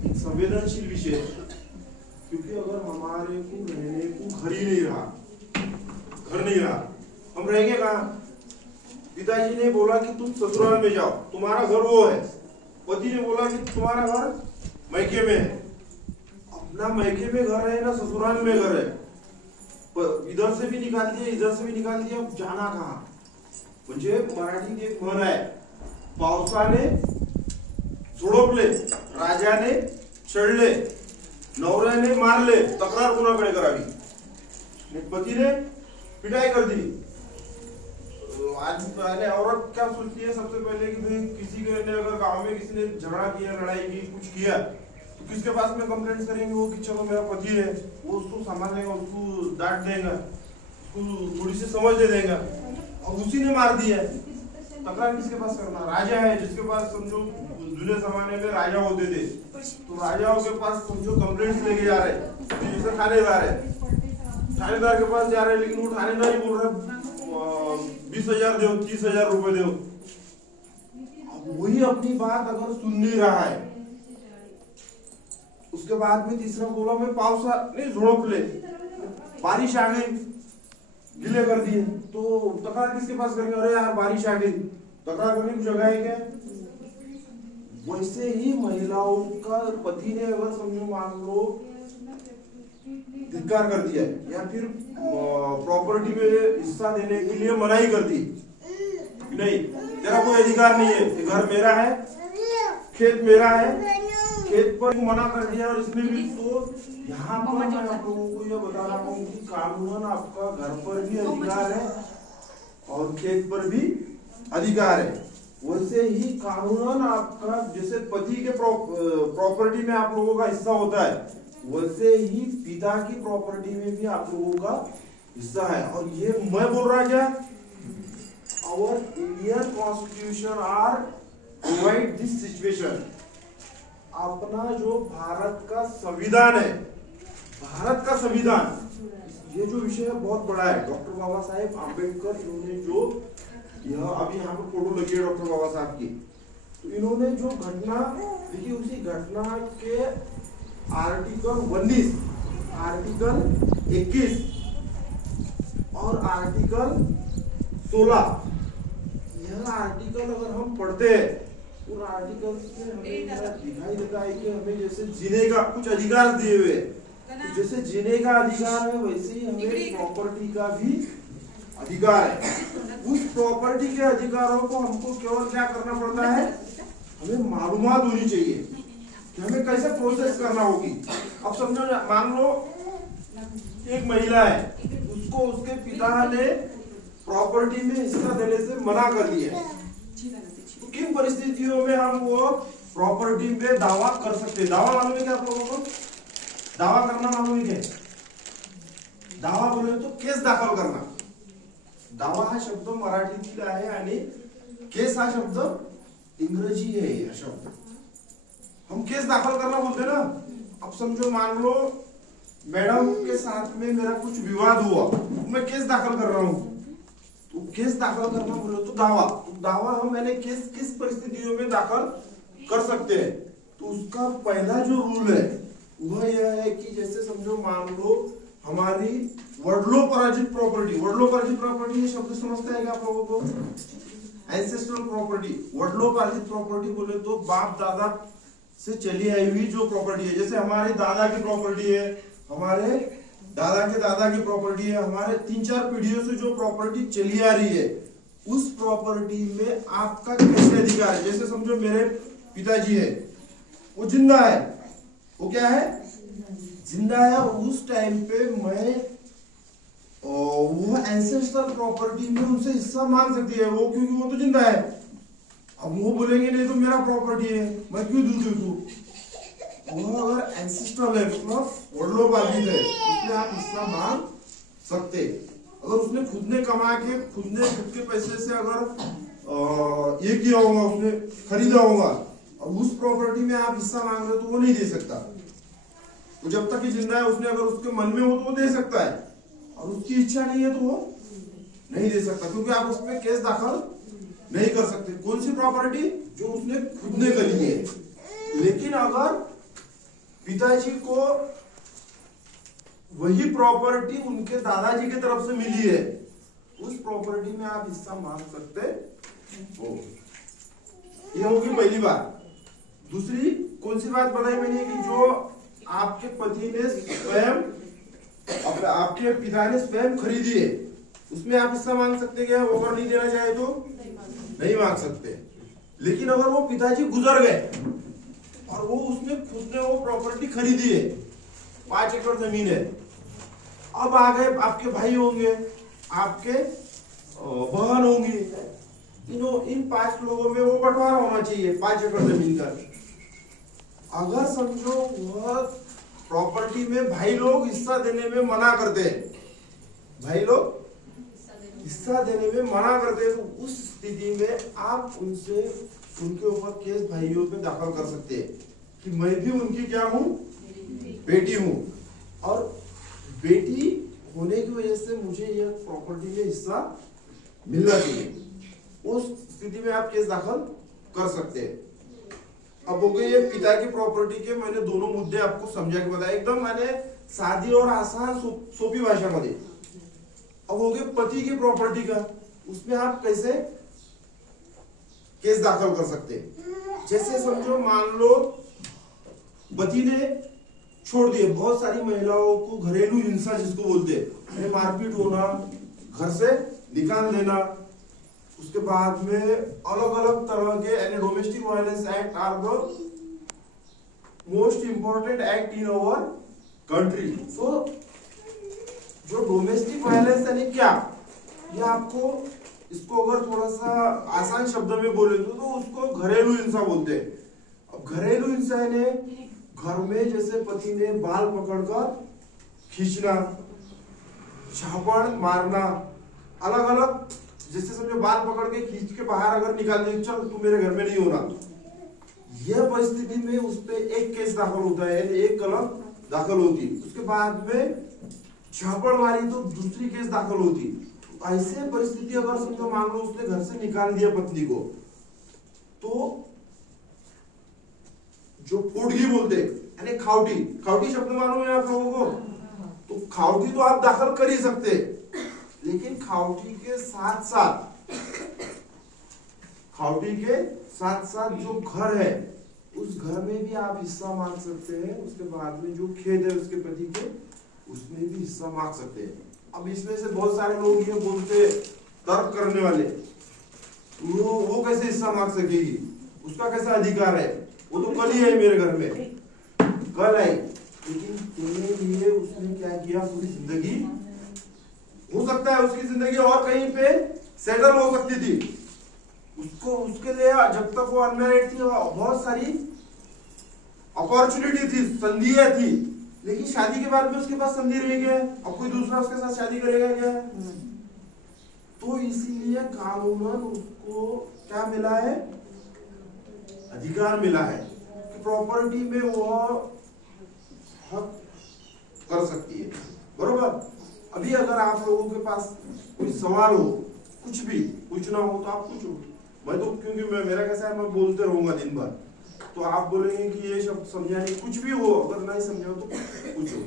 एक संवेदनशील विषय है, क्योंकि अगर हमारे को रहने को घर ही नहीं रहा, घर नहीं रहा, हम रहेंगे कहाँ? पिताजी ने बोला कि तुम ससुराल में जाओ, तुम्हारा घर वो है। पति ने बोला कि तुम्हारा घर मैके में है। अपना मैके में घर है ना ससुराल में घर है, इधर से भी निकाल दिया, इधर से भी निकाल दिया, अब जाना कहाँ? म्हणजे मराठीत एक म्हण आहे, पावसाने झोडपले, राजाने छळले, नवऱ्याने मारले, तक्रार कुणाकडे करावी? पति ने पिटाई कर दी। आज औरत क्या सोचती है सबसे पहले कि भाई किसी के ने अगर गांव में किसी ने झगड़ा किया, लड़ाई की, कुछ किया तो किसके पास में कंप्लेंट करेंगे? वो कि चलो मेरा पति है, वो उसको संभालेगा, उसको डांट देगा, उसको थोड़ी सी समझ दे देगा। अब उसी ने मार दिया, तकरार किसके पास करना? राजा है, जिसके पास समझो दूसरे जमाने में राजा होते थे, तो राजाओं के पास समझो कंप्लेंट लेके जा रहे, जैसे थानेदार है, थानेदार के पास जा रहे, लेकिन वो थानेदार ही बोल रहा 20,000 दो, 30,000 रुपए दो। वही अपनी बात अगर सुन नहीं रहा है, उसके बाद में तीसरा बोला मैं पावसा नहीं झोड़पले, बारिश आ गई, गिले कर दिए, तो तकरार किसके पास करेंगे? अरे यार बारिश आ गई, तकरार करने की जगह है क्या? वैसे ही महिलाओं का पति ने अगर समझो मान लो धिक्कार कर दिया या फिर प्रॉपर्टी में हिस्सा देने के लिए मनाही कर दी, नहीं तेरा कोई अधिकार नहीं है, घर मेरा है, खेत मेरा है, खेत पर मना कर दिया। और इसमें भी तो यहाँ पर मैं आप लोगों को यह बता रहा हूँ कि कानूनन आपका घर पर भी अधिकार है और खेत पर भी अधिकार है। वैसे ही कानूनन आपका जैसे पति के प्रॉपर्टी में आप लोगों का हिस्सा होता है, वैसे ही पिता की प्रॉपर्टी में भी आप लोगों का हिस्सा है। और ये मैं बोल रहा क्या, our Indian constitution are provide this situation. अपना जो भारत का संविधान है, भारत का संविधान, ये जो विषय है बहुत बड़ा है। डॉक्टर बाबा साहेब आम्बेडकर इन्होंने जो यह अभी यहाँ पर फोटो लगी है डॉक्टर बाबा साहब की, तो इन्होंने जो घटना देखिए, उसी घटना के आर्टिकल 19, आर्टिकल 21 और आर्टिकल 16, यह आर्टिकल अगर हम पढ़ते हैं, उन आर्टिकल से हमें दिखाई देता है कि हमें जैसे जीने का कुछ अधिकार दिए हुए, तो जैसे जीने का अधिकार है वैसे ही हमें प्रॉपर्टी का भी अधिकार है। उस प्रॉपर्टी के अधिकारों को हमको केवल क्या करना पड़ता है, हमें मालूमात होनी चाहिए कि हमें कैसे प्रोसेस करना होगी। अब समझो मान लो एक महिला है, उसको उसके पिता ने प्रॉपर्टी में हिस्सा देने से मना कर दिया, तो किन परिस्थितियों में हम वो प्रॉपर्टी पे दावा कर सकते हैं? दावा मालूम है क्या आप लोगों को? दावा करना मालूम है क्या? दावा बोले तो केस दाखल करना। दावा हा शब्द मराठीतील आहे आणि केस हा शब्द इंग्रजी है। यह शब्द हम केस दाखल करना बोलते ना। अब समझो मान लो मैडम के साथ में मेरा कुछ विवाद हुआ, मैं केस दाखल कर रहा हूँ, तो केस दाखल करना बोले तो दावा, तो दावा हम मैंने केस किस परिस्थितियों में दाखल कर सकते हैं? तो उसका पहला जो रूल है वह यह है कि जैसे समझो मान लो हमारी वडलो पराजित प्रॉपर्टी, वडलो पराजित प्रॉपर्टी ये शब्द समझते हैं क्या आप लोगों को? एंसेस्ट्रल प्रॉपर्टी, वडलो पराजित प्रॉपर्टी बोले तो बाप दादा से चली आई हुई जो प्रॉपर्टी है, जैसे हमारे दादा की प्रॉपर्टी है, हमारे दादा के दादा की प्रॉपर्टी है, हमारे 3-4 पीढ़ियों से जो प्रॉपर्टी चली आ रही है, उस प्रॉपर्टी में आपका कैसे अधिकार है? जैसे समझो मेरे पिताजी है, वो जिंदा है, वो क्या है? जिंदा है। उस टाइम पे मैं वो एंसेस्ट्रल प्रॉपर्टी में उनसे हिस्सा मांग सकती है वो, क्योंकि वो तो जिंदा है। अब वो बोलेंगे नहीं तो मेरा प्रॉपर्टी है, मैं क्यों दूं तुमको? वो अगर एंसेस्ट्रल है मतलब वडलोपार्जित है, उसमें आप हिस्सा मांग सकते। अगर उसने खुद ने कमा के खुद के पैसे से अगर ये किया होगा, उसने खरीदा होगा, अब उस प्रॉपर्टी में आप हिस्सा मांग रहे हो तो वो नहीं दे सकता। तो जब तक कि जिंदा है, उसने अगर उसके मन में हो तो वो दे सकता है, और उसकी इच्छा नहीं है तो वो नहीं दे सकता, क्योंकि आप उसमें केस दाखल नहीं कर सकते। कौन सी प्रॉपर्टी? जो उसने खुद ने करी है। लेकिन अगर पिताजी को वही प्रॉपर्टी उनके दादाजी की तरफ से मिली है, उस प्रॉपर्टी में आप हिस्सा मांग सकते हो। ये होगी पहली बात। दूसरी कौन सी बात बताई मैंने कि जो आपके पति ने स्वयं आपके पिता ने स्वयं खरीदी है, उसमें आप हिस्सा मांग सकते क्या? वो अगर नहीं देना चाहे तो नहीं मांग सकते। लेकिन अगर वो पिताजी गुजर गए और वो उसने खुद ने वो प्रॉपर्टी खरीदी है, 5 एकड़ जमीन है, अब आगे आपके भाई होंगे, आपके बहन होंगी, इन 5 लोगों में वो बंटवारा होना चाहिए 5 एकड़ जमीन का। अगर समझो वह प्रॉपर्टी में भाई लोग हिस्सा देने में मना करते हैं, भाई लोग हिस्सा देने में मना करते हैं, तो उस स्थिति में आप उनसे उनके ऊपर केस भाइयों पे दाखिल कर सकते हैं कि मैं भी उनकी क्या हूं, बेटी हूं, और बेटी होने की वजह से मुझे यह प्रॉपर्टी में हिस्सा मिलना चाहिए। उस स्थिति में आप केस दाखिल कर सकते हैं। अब हो गए ये पिता की प्रॉपर्टी के मैंने दोनों मुद्दे आपको समझा के बताया, एकदम मैंने सादी और आसान सोपी भाषा में दी। अब हो गए पति की प्रॉपर्टी का, उसमें आप कैसे केस दाखिल कर सकते हैं। जैसे समझो मान लो पति ने छोड़ दिए, बहुत सारी महिलाओं को घरेलू हिंसा जिसको बोलते हैं, मारपीट होना, घर से निकाल देना, उसके बाद में अलग अलग तरह के domestic violence act are the most important act in our country. So जो डोमेस्टिक वायलेंस यानी क्या, ये आपको इसको अगर थोड़ा सा आसान शब्द में बोले तो उसको घरेलू हिंसा बोलते हैं। अब घरेलू हिंसा यानी घर में जैसे पति ने बाल पकड़कर खींचना, झापड़ मारना, अलग अलग, जैसे समझो बाल पकड़ के खींच के बाहर अगर निकाल दे, चल तू मेरे घर में नहीं होना, यह परिस्थिति में उस पे एक केस दाखिल होता है, एक कलम दाखिल होती। उसके बाद में झापड़ मारी तो दूसरी केस दाखिल होती। ऐसे परिस्थिति अगर समझो मान लो उसने घर से निकाल दिया पत्नी को, तो जो पोटगी बोलते यानी खावटी, खावटी शब्द मालूम है आप लोगों को? तो खावटी तो आप दाखिल कर ही सकते, लेकिन खावटी के साथ साथ जो घर है उस घर में भी आप हिस्सा मांग सकते हैं। उसके बाद में जो खेत है उसके पति के, उसमें भी हिस्सा मांग सकते हैं। अब इसमें से बहुत सारे लोग ये बोलते, तर्क करने वाले, वो कैसे हिस्सा मांग सकेगी, उसका कैसा अधिकार है, वो तो कल ही है मेरे घर में, कल आई, लेकिन तेरे लिए उसने क्या किया, पूरी जिंदगी, हो सकता है उसकी जिंदगी और कहीं पे सेटल हो सकती थी, उसको उसके लिए जब तक वो अनमैरिड थी बहुत सारी अपॉर्चुनिटी थी, संधियां थी, लेकिन शादी के बाद में उसके पास संधि रह गया, अब कोई दूसरा उसके साथ शादी करेगा क्या? तो इसीलिए कानूनन उसको क्या मिला है, अधिकार मिला है कि प्रॉपर्टी में वो हक कर सकती है, बरोबर। अभी अगर आप लोगों के पास कोई सवाल हो, कुछ भी पूछना हो तो आप पूछो। मैं तो क्योंकि मेरा कैसा है, मैं बोलते रहूंगा दिन भर, तो आप बोलेंगे कि ये शब्द समझा नहीं, कुछ भी हो, अगर नहीं समझा तो पूछो।